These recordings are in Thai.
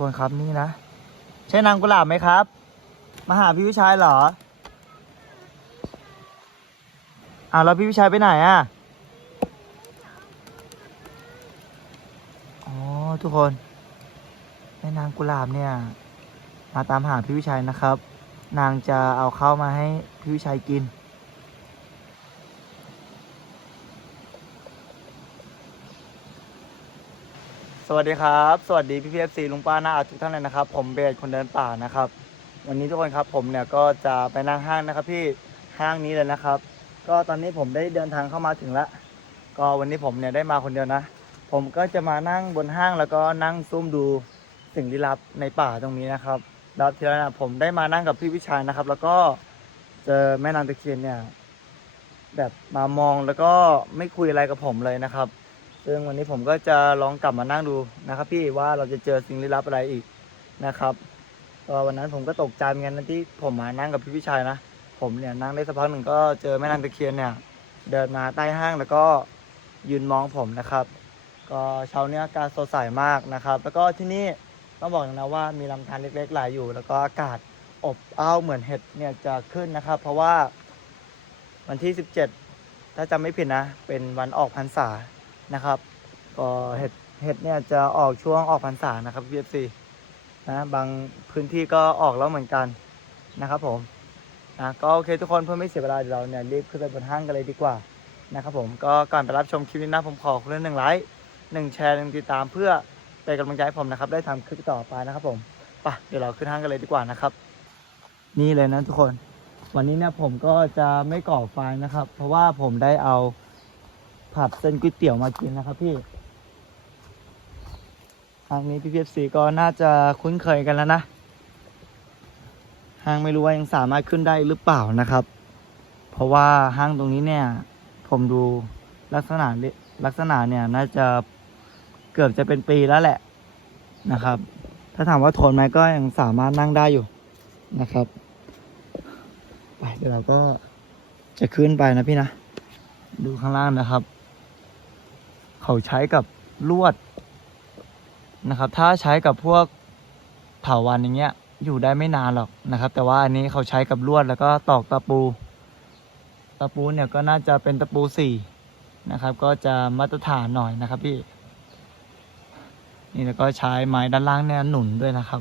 คนครับนี่นะ ใช่นางกุหลาบไหมครับ มาหาพี่วิชัยเหรออ้าวแล้วพี่วิชัยไปไหนอะอ๋อทุกคนแม่นางกุหลาบเนี่ย มาตามหาพี่วิชัยนะครับ นางจะเอาข้าวมาให้พี่วิชัยกิน สวัสดีครับ สวัสดีพี่พีเอฟซีลุงป้าหน้าอาทุกท่านเลยนะครับ ผมเบสคนเดินป่านะครับ วันนี้ทุกคนครับผมเนี่ยก็จะไปนั่งห้างนะครับ พี่ห้างนี้เลยนะครับ ก็ตอนนี้ผมได้เดินทางเข้ามาถึงล้วก็วันนี้ผมเนี่ยได้มาคนเดียวนะ ผมก็จะมานั่งบนห้างแล้วก็นั่งซุ่มดูสิ่งลี้ลับในป่าตรงนี้นะครับแล้วทีนั้นนะผมได้มานั่งกับพี่วิชัยนะครับ แล้วก็เจอแม่นางตะเคียนเนี่ย แบบมามองแล้วก็ไม่คุยอะไรกับผมเลยนะครับ ซึ่งวันนี้ผมก็จะลองกลับมานั่งดูนะครับ พี่ว่าเราจะเจอสิ่งลี้ลับอะไรอีกนะครับวันนั้นผมก็ตกใจเหมือนกันนะที่ผมมานั่งกับพี่วิชัยนะ ผมเนี่ยนั่งได้สักพักหนึ่งก็เจอแม่นางตะเคียนเนี่ยเดินมาใต้ห้างแล้วก็ยืนมองผมนะครับ ก็เช้าเนี้ยอากาศสดใสมากนะครับ แล้วก็ที่นี่ต้องบอกนะว่ามีลำธารเล็กๆไหลอยู่ แล้วก็อากาศอบอ้าวเหมือนเห็ดเนี่ยจะขึ้นนะครับ เพราะว่าวันที่ 17 ถ้าจำไม่ผิดนะ เป็นวันออกพรรษา นะครับก็เห็ดเห็ดเนี่ยจะออกช่วงออกพรรษานะครับ PFC นะบางพื้นที่ก็ออกแล้วเหมือนกันนะครับผมนะก็โอเคทุกคนเพื่อไม่เสียเวลาเดี๋ยวเราเนี่ยรีบขึ้นไปบนห้างกันเลยดีกว่านะครับผมก็ก่อนไปรับชมคลิปนี้นะผมขอคนละหนึ่งไลค์หนึ่งแชร์หนึ่งติดตามเพื่อเป็นกำลังใจให้ผมนะครับ ได้ทำคลิปต่อไปนะครับผมไปเดี๋ยวเราขึ้นห้างกันเลยดีกว่านะครับ นี่เลยนะทุกคน วันนี้เนี่ยผมก็จะไม่ก่อไฟนะครับ เพราะว่าผมได้เอา ผัดเส้นก๋วยเตี๋ยวมากินนะครับพี่ทางนี้พี่เพีเอฟซีก็น่าจะคุ้นเคยกันแล้วนะ ห้างไม่รู้ว่ายังสามารถขึ้นได้หรือเปล่านะครับ เพราะว่าห้างตรงนี้เนี่ย ผมดูลักษณะลักษณะเนี่ยน่าจะเกือบจะเป็นปีแล้วแหละนะครับ ถ้าถามว่าทนไหมก็ยังสามารถนั่งได้อยู่นะครับไปเดี๋ยวเราก็จะขึ้นไปนะพี่นะ ดูข้างล่างนะครับ เขาใช้กับลวดนะครับ ถ้าใช้กับพวกเถาวันอย่างเงี้ยอยู่ได้ไม่นานหรอกนะครับ แต่ว่าอันนี้เขาใช้กับลวดแล้วก็ตอกตะปู ตะปูเนี่ยก็น่าจะเป็นตะปูสี่นะครับ ก็จะมาตรฐานหน่อยนะครับพี่นี่แล้วก็ใช้ไม้ด้านล่างเนี่ยหนุนด้วยนะครับ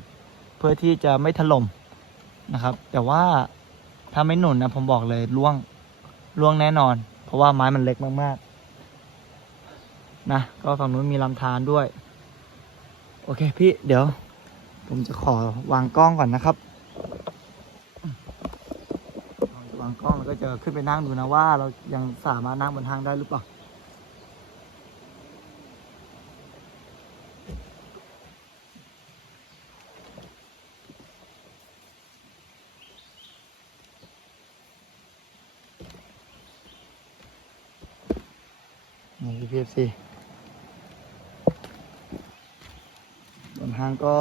เพื่อที่จะไม่ถล่มนะครับ แต่ว่าถ้าไม่หนุนนะผมบอกเลยล่วงล่วงแน่นอน เพราะว่าไม้มันเล็กมากๆ นะก็ฝั่งนู้นมีลำธารด้วย โอเคพี่เดี๋ยว ผมจะขอวางกล้องก่อนนะครับ วางกล้องแล้วก็จะขึ้นไปนั่งดูนะว่า เรายังสามารถนั่งบนทางได้หรือเปล่านี่พีเอฟซีบนทางก็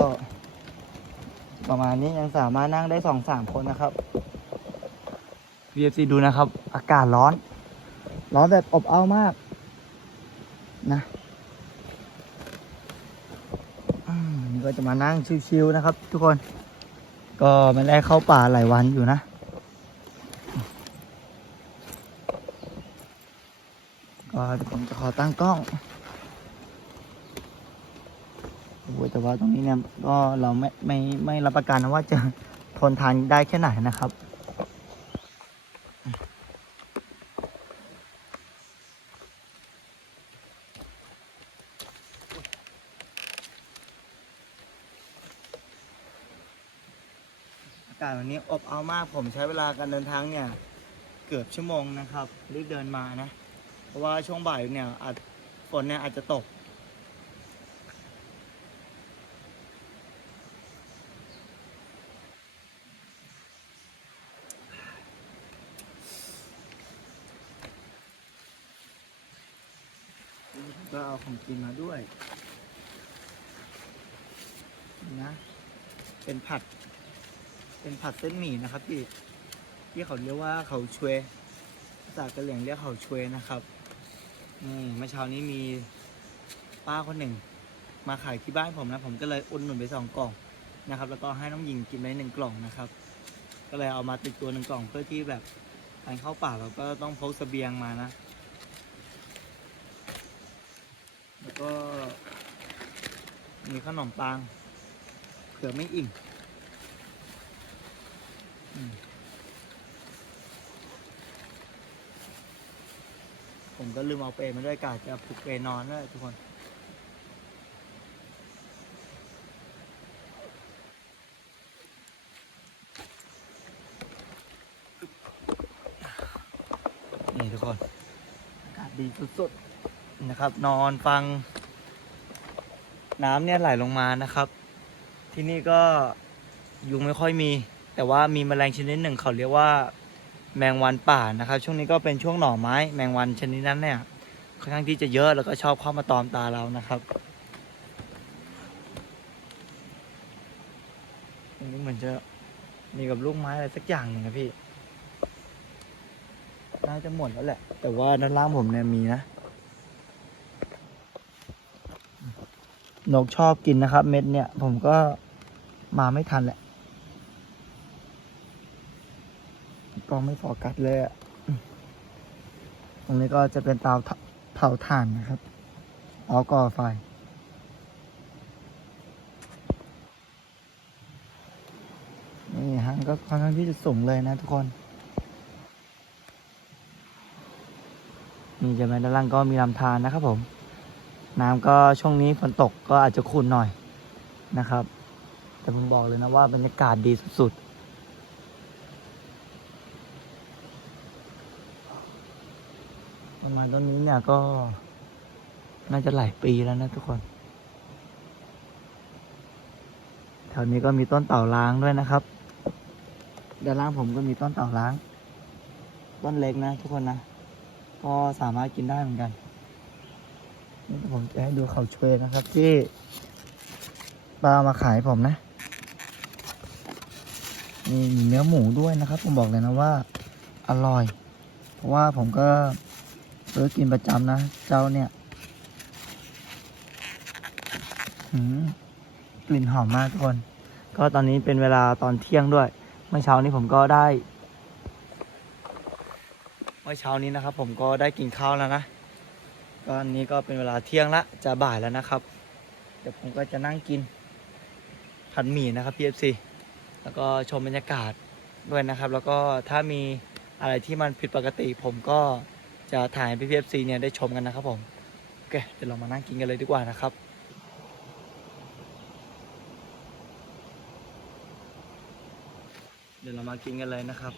ประมาณนี้ยังสามารถนั่งได้สองสามคนนะครับ PFC ดูนะครับ อากาศร้อน ร้อนแบบอบอ้าวมากนะนี่ก็จะมานั่งชิวๆนะครับ ทุกคน ก็ไม่ได้เข้าป่าหลายวันอยู่นะก็ผมจะขอตั้งกล้อง โอ้แต่ว่าตรงนี้เนี่ยก็เราไม่ไม่ไม่รับประกันนะว่าจะทนทานได้แค่ไหนนะครับอากาศวันนี้อบเอามากผมใช้เวลาการเดินทางเนี่ย เกือบชั่วโมงนะครับรีบเดินมานะ เพราะว่าช่วงบ่ายเนี่ยอาจฝนเนี่ยอาจจะตก ก็เอาของกินมาด้วย นะ เป็นผัด เป็นผัดเส้นหมี่นะครับพี่ที่เขาเรียกว่าเขาชวยภาษากะเหรี่ยงเรียกเขาชวยนะครับนี่เมื่อเช้านี้มีป้าคนหนึ่ง มาขายที่บ้านผมนะ ผมก็เลยอุดหนุนไปสองกล่องนะครับ แล้วก็ให้น้องหญิงกินไปหนึ่งกล่องนะครับ ก็เลยเอามาติดตัวหนึ่งกล่องเพื่อที่แบบการเข้าป่าเราก็ต้องพกเสบียงมานะ แล้วก็ มีขนมปังเผื่อไม่อิ่มผมก็ลืมเอาเปรมาด้วยกาจะผูกเปรนอนด้วทุกคน นี่ทุกคน อากาศดีสุดๆนะครับ นอนฟัง น้ำเนี่ยไหลลงมานะครับ ที่นี่ก็ยุงไม่ค่อยมี แต่ว่ามีแมลงชนิดหนึ่งเขาเรียกว่าแมงวันป่านะครับ ช่วงนี้ก็เป็นช่วงหน่อไม้ แมงวันชนิดนั้นเนี่ยค่อนข้างที่จะเยอะแล้วก็ชอบเข้ามาตอมตาเรานะครับอันนี้เหมือนจะมีกับลูกไม้อะไรสักอย่างหนึ่งนะพี่ น่าจะหมดแล้วแหละ แต่ว่าด้านล่างผมเนี่ยมีนะ นกชอบกินนะครับ เม็ดเนี่ย ผมก็มาไม่ทันแหละกล้องไม่โฟกัสเลยอะตรงนี้ก็จะเป็นเตาเผาถ่านนะครับเอาก่อไฟ นี่ฮะก็ค่อนข้างที่จะสูงเลยนะทุกคน นี่จะเป็นด้านล่างก็มีลำธารนะครับผม น้ำก็ช่วงนี้ฝนตกก็อาจจะขุ่นหน่อยนะครับ แต่ผมบอกเลยนะว่าบรรยากาศดีสุดๆประมาณต้นนี้เนี่ยก็น่าจะหลายปีแล้วนะทุกคน แถวนี้ก็มีต้นเต่าล้างด้วยนะครับ ด้านล่างผมก็มีต้นเต่าล้าง ต้นเล็กนะทุกคนนะ ก็สามารถกินได้เหมือนกัน ผมจะให้ดูเขาช่วยนะครับ ที่ปลามาขายผมนะมีเนื้อหมูด้วยนะครับ ผมบอกเลยนะว่าอร่อย เพราะว่าผมก็ซื้อกินประจำนะ เจ้าเนี่ยกลิ่นหอมมากทุกคน ก็ตอนนี้เป็นเวลาตอนเที่ยงด้วย เมื่อเช้านี้ผมก็ได้ เมื่อเช้านี้นะครับ ผมก็ได้กินข้าวแล้วนะ ก็อันนี้ก็เป็นเวลาเที่ยงละจะบ่ายแล้วนะครับ เดี๋ยวผมก็จะนั่งกินผัดหมี่นะครับ PFC แล้วก็ชมบรรยากาศด้วยนะครับ แล้วก็ถ้ามีอะไรที่มันผิดปกติ ผมก็จะถ่ายให้ PFC เนี่ยได้ชมกันนะครับผมโอเคเดี๋ยวเรามานั่งกินกันเลยดีกว่านะครับเดี๋ยวเรามากินกันเลยนะครับ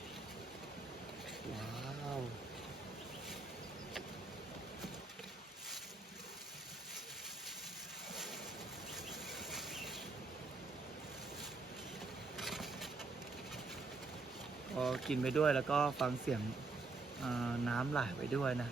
ว้าว ก็กินไปด้วยแล้วก็ฟังเสียงน้ำไหลไปด้วยนะ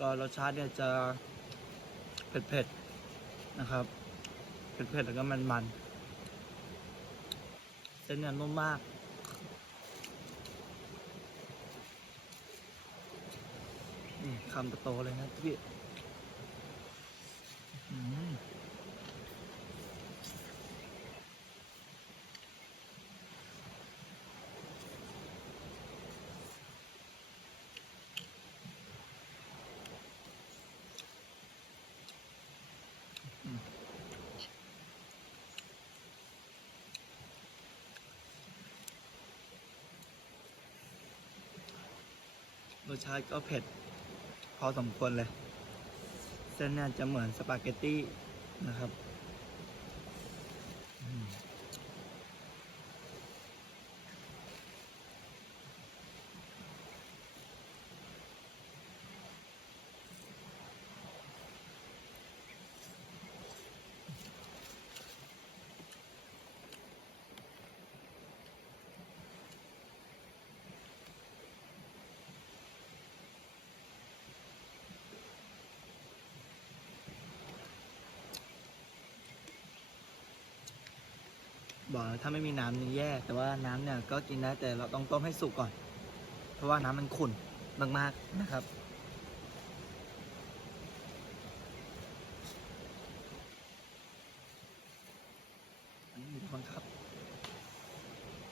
ก็รสชาติเนี่ยจะเผ็ดๆนะครับ เผ็ดๆแล้วก็มันๆเส้นเนี่ยนุ่มมากนี่คำโตเลยนะพี่ รสชาติก็เผ็ด พอสมควรเลย เส้นน่าจะเหมือนสปาเกตตี้นะครับ บอกถ้าไม่มีน้ำนี่แย่ แต่ว่าน้ำเนี่ยก็กินได้แต่เราต้องต้มให้สุกก่อน เพราะว่าน้ำมันขุ่นมากๆนะครับ อันนี้มีทุกคนครับ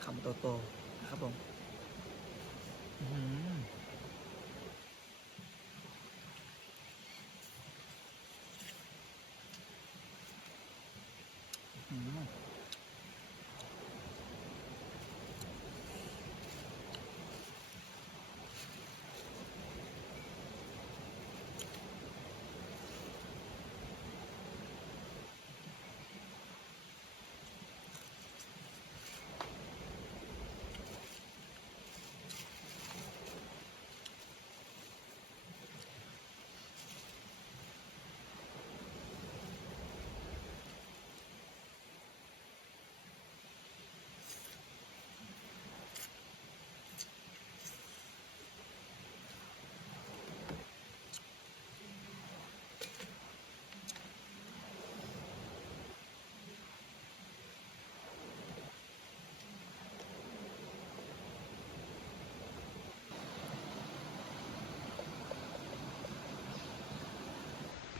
คำโตๆนะครับผม อื้อ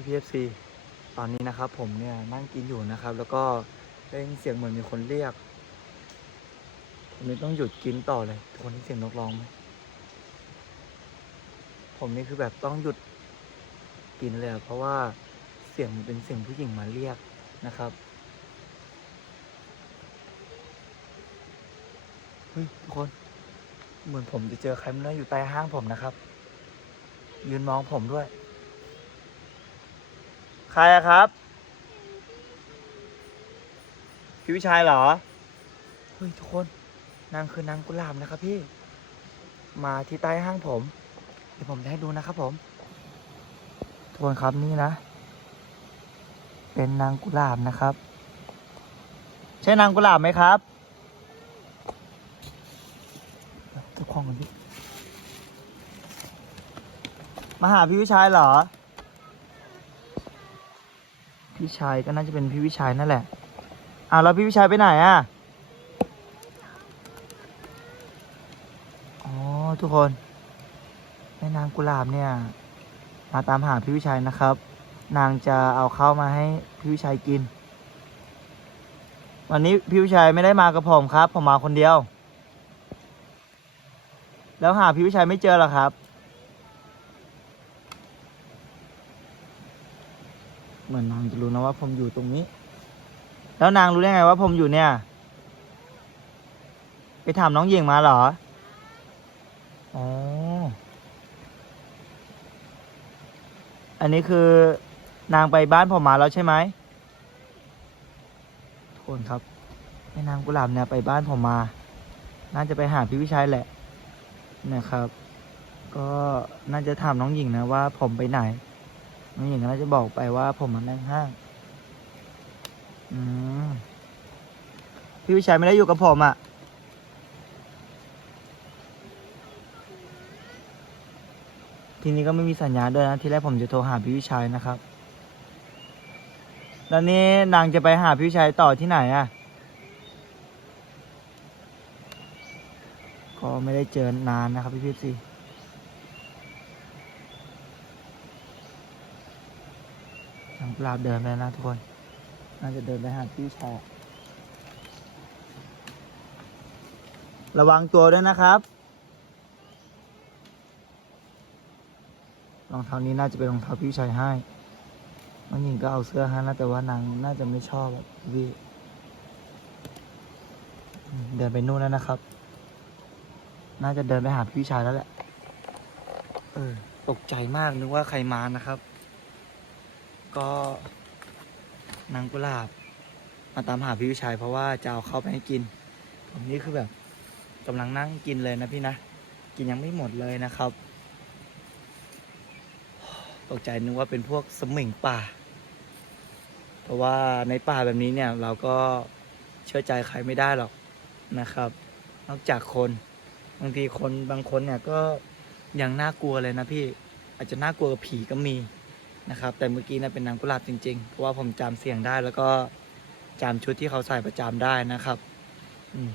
พี่เอฟซีตอนนี้นะครับ ผมเนี่ยนั่งกินอยู่นะครับ แล้วก็ได้ยินเสียงเหมือนมีคนเรียกผมนี่ต้องหยุดกินต่อเลยทุกคนที่เสียงนกร้องไหมผมนี่คือแบบต้องหยุดกินเลยเพราะว่าเสียงมันเป็นเสียงผู้หญิงมาเรียกนะครับเฮ้ยทุกคน เหมือนผมจะเจอใครไม่รู้อยู่ใต้ห้างผมนะครับ ยืนมองผมด้วย ใครอะครับ พี่วิชัยเหรอ เฮ้ยทุกคน นางคือนางกุหลาบนะครับพี่ มาที่ใต้ห้างผม เดี๋ยวผมจะให้ดูนะครับผม ทุกคนครับนี่นะ เป็นนางกุหลาบนะครับ ใช่นางกุหลาบไหมครับทุกคนกันพี่มาหาพี่วิชัยเหรอ พี่ชายก็น่าจะเป็นพี่วิชัยนั่นแหละอ้าวแล้วพี่วิชัยไปไหนอะอ๋อทุกคนแม่นางกุหลาบเนี่ย มาตามหาพี่วิชัยนะครับ นางจะเอาข้าวมาให้พี่วิชัยกิน วันนี้พี่วิชัยไม่ได้มากับผมครับผมมาคนเดียว แล้วหาพี่วิชัยไม่เจอหรอครับ เหมือนนางจะรู้นะว่าผมอยู่ตรงนี้ แล้วนางรู้ได้ไงว่าผมอยู่เนี่ย ไปถามน้องหญิงมาเหรอ อ๋อ อันนี้คือนางไปบ้านผมมาแล้วใช่ไหมทุกคนครับแม่นางกุหลาบเนี่ยไปบ้านผมมา น่าจะไปหาพี่วิชัยแหละ นะครับ ก็น่าจะถามน้องหญิงนะว่าผมไปไหน น้องหญิงก็น่าจะบอกไปว่าผมมานั่งห้าง อืม พี่วิชัยไม่ได้อยู่กับผมอะ่ะ ทีนี้ก็ไม่มีสัญญาณด้วยนะ ทีแรกผมจะโทรหาพี่วิชัยนะครับ แล้วนี่นางจะไปหาพี่วิชัยต่อที่ไหนอะ่ะ ก็ไม่ได้เจอนานนะครับพี่พี่สิ นางป ลาบเดินไปแล้วนะทุกคน น่าจะเดินไปหาพี่ชายระวังตัวด้วยนะครับรองเท้านี้น่าจะเป็นรองเท้าพี่ชายให้น้องหญิงก็เอาเสื้อให้นะแต่ว่านางน่าจะไม่ชอบอะพี่เดินไปนู่นแล้วนะครับ น่าจะเดินไปหาพี่ชายแล้วแหละ เออ ตกใจมากนึกว่าใครมานะครับ ก็นางกุหลาบ มาตามหาพี่วิชัยเพราะว่าจะเอาเข้าไปให้กิน ผมนี่คือแบบกำลังนั่งกินเลยนะพี่นะ กินยังไม่หมดเลยนะครับ ตกใจนึกว่าเป็นพวกสมิงป่า เพราะว่าในป่าแบบนี้เนี่ยเราก็เชื่อใจใครไม่ได้หรอกนะครับ นอกจากคน บางทีคนบางคนเนี่ยก็ยังน่ากลัวเลยนะพี่ อาจจะน่ากลัวกับผีก็มี นะครับ แต่เมื่อกี้นะเป็นนางกุหลาบจริงๆ เพราะว่าผมจำเสียงได้แล้วก็จำชุดที่เขาใส่ประจำได้นะครับ อืม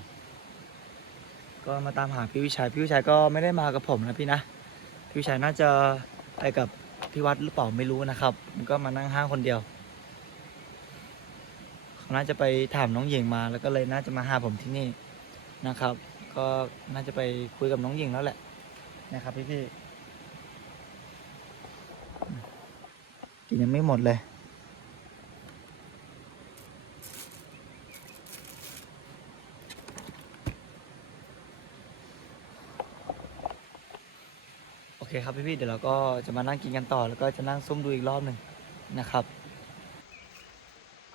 ก็มาตามหาพี่วิชัย พี่วิชัยก็ไม่ได้มากับผมนะพี่นะ พี่วิชัยน่าจะไปกับพี่วัดหรือเปล่าไม่รู้นะครับผมก็มานั่งห้างคนเดียวเขาน่าจะไปถามน้องหญิงมาแล้วก็เลยน่าจะมาหาผมที่นี่นะครับ ก็น่าจะไปคุยกับน้องหญิงแล้วแหละนะครับพี่พี่ๆ กินยังไม่หมดเลย โอเคครับพี่พี่ๆเดี๋ยวเราก็จะมานั่งกินกันต่อ แล้วก็จะนั่งซุ่มดูอีกรอบหนึ่งนะครับ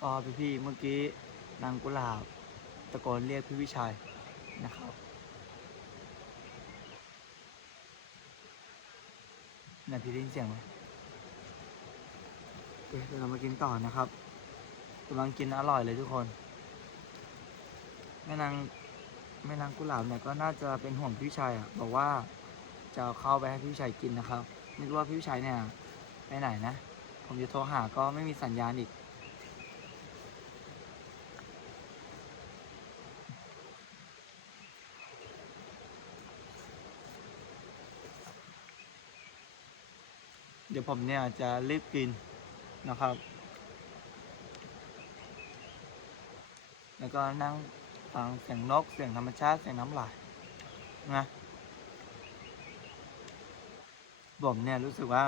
ก็พี่พี่ๆเมื่อกี้นางกุหลาบตะโกนเรียกพี่วิชัยนะครับเนี่ยพี่ได้ยินเสียงไหม เดี๋ยวเรามากินต่อนะครับกำลังกินอร่อยเลยทุกคนแม่นางแม่นางกุหลาบเนี่ยก็น่าจะเป็นห่วงพี่ชัยอะบอกว่าจะเข้าไปให้พี่ชัยกินนะครับไม่รู้ว่าพี่ชัยเนี่ยไปไหนนะ ผมจะโทรหาก็ไม่มีสัญญาณอีก เดี๋ยวผมเนี่ยจะรีบกิน นะครับ แล้วก็นั่งฟังเสียงนกเสียงธรรมชาติเสียงน้ำไหลนะผมเนี่ยรู้สึกว่า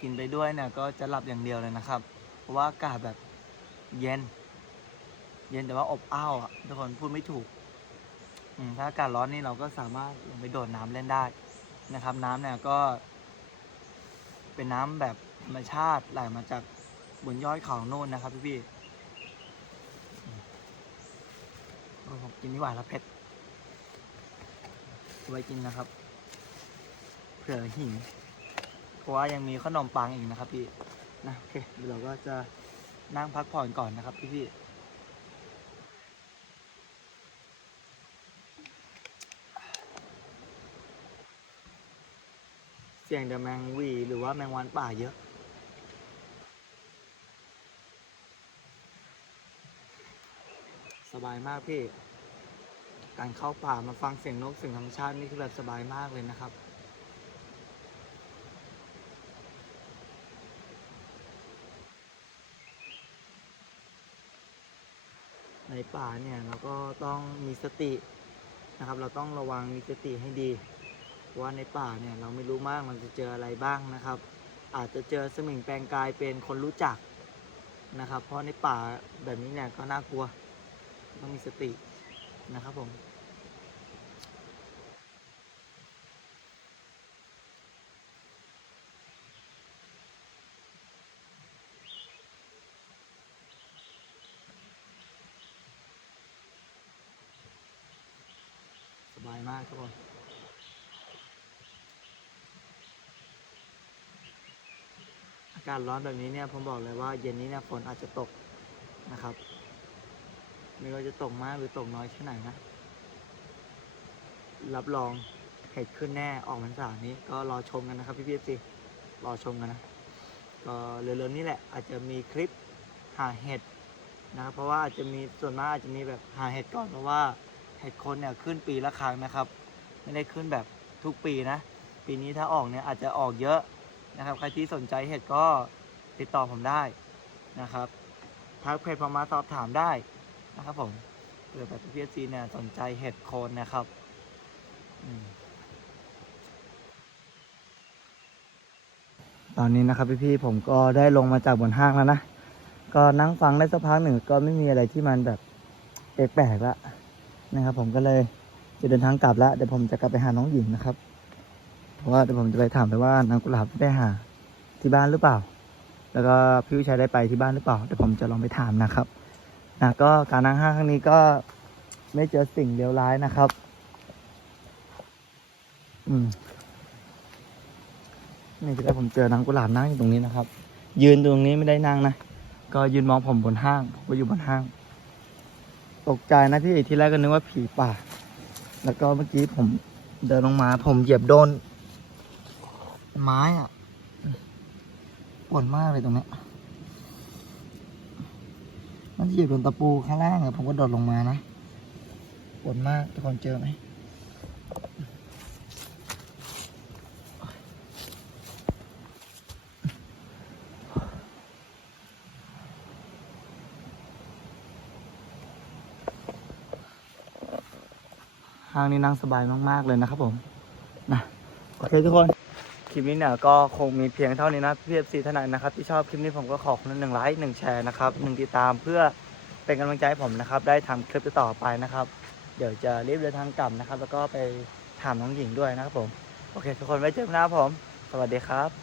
กินไปด้วยเนี่ยก็จะหลับอย่างเดียวเลยนะครับ เพราะว่าอากาศแบบเย็น เย็นแต่ว่าอบอ้าวอะทุกคนพูดไม่ถูกถ้าอากาศร้อนนี่เราก็สามารถลงไปโดดน้ำเล่นได้นะครับ น้ำเนี่ยก็เป็นน้ำแบบ ธรรมชาติไหลมาจากบนยอดเขาโน่นนะครับพี่พี่ๆอืมโอ้ยผมกินไม่หวแล้วเผ็ดไว้กินนะครับ เผื่อหิวเพราะว่ายังมีขนมปังอีกนะครับพี่นะโอเคเดี๋ยวเราก็จะนั่งพักผ่อนก่อนนะครับพี่พี่เสียงแต่แมงวีหรือว่าแมงวันป่าเยอะ สบายมากพี่ การเข้าป่ามาฟังเสียงนกเสียงธรรมชาตินี่คือแบบสบายมากเลยนะครับ ในป่าเนี่ยเราก็ต้องมีสตินะครับ เราต้องระวังมีสติให้ดีว่าในป่าเนี่ยเราไม่รู้มากมันจะเจออะไรบ้างนะครับ อาจจะเจอสมิงแปลงกายเป็นคนรู้จักนะครับ เพราะในป่าแบบนี้เนี่ยก็น่ากลัว ต้องมีสตินะครับผมสบายมากทุกคนอากาศร้อนแบบนี้เนี่ยผมบอกเลยว่าเย็นนี้เนี่ยฝนอาจจะตกนะครับ ไม่ว่าจะตกมากหรือตกน้อยแค่ไหนนะ รับรองเห็ดขึ้นแน่ออกพรรษานี้ ก็รอชมกันนะครับพี่พี่สิรอชมกันนะ ก็เร็วๆนี้แหละ อาจจะมีคลิปหาเห็ดนะครับเพราะว่าอาจจะมีส่วนมากอาจจะมีแบบหาเห็ดก่อนเพราะว่าเห็ดคนเนี่ยขึ้นปีละครั้งนะครับ ไม่ได้ขึ้นแบบทุกปีนะ ปีนี้ถ้าออกเนี่ยอาจจะออกเยอะนะครับ ใครที่สนใจเห็ดก็ติดต่อผมได้นะครับทักเพจผมมาสอบถามได้ นะครับผมเผื่อแบบพี่ซีเนี่ยสนใจเห็ดโคนนะครับตอนนี้นะครับพี่ๆผมก็ได้ลงมาจากบนห้างแล้วนะ ก็นั่งฟังได้สักพักหนึ่งก็ไม่มีอะไรที่มันแบบแปลกๆละนะครับ ผมก็เลยจะเดินทางกลับแล้วเดี๋ยวผมจะกลับไปหาน้องหญิงนะครับ เพราะว่าเดี๋ยวผมจะไปถามไปว่านางกุหลาบได้หาที่บ้านหรือเปล่า แล้วก็พี่วิชัยได้ไปที่บ้านหรือเปล่าเดี๋ยวผมจะลองไปถามนะครับ นะก็การนั่งห้างครั้งนี้ก็ไม่เจอสิ่งเลวร้ายนะครับ อืมนี่ที่แรกผมเจอนางกุหลาบนั่งอยู่ตรงนี้นะครับ ยืนตรงนี้ไม่ได้นั่งนะ ก็ยืนมองผมบนห้างผมก็อยู่บนห้าง ตกใจนะพี่ทีแรกก็นึกว่าผีป่า แล้วก็เมื่อกี้ผมเดินลงมา ผมเหยียบโดน ไม้อะปวดมากเลยตรงเนี้ย มันเหยียบโดนตะปูข้างล่างอะผมก็โดดลงมานะปวดมากทุกคนเจอไหมห้างนี้นั่งสบายมาก ๆ เลยนะครับผม นะ โอเคทุกคน คลิปนี้เนี่ยก็คงมีเพียงเท่านี้นะพี่เอฟซีท่านไหนนะครับที่ชอบคลิปนี้ผมก็ขอคนละหนึ่งไลค์หนึ่งแชร์นะครับหนึ่งติดตามเพื่อเป็นกำลังใจให้ผมนะครับ ได้ทำคลิปต่อไปนะครับ เดี๋ยวจะรีบเดินทางกลับนะครับ แล้วก็ไปถามน้องหญิงด้วยนะครับผม โอเค ทุกคนไว้เจอกันนะครับผม สวัสดีครับ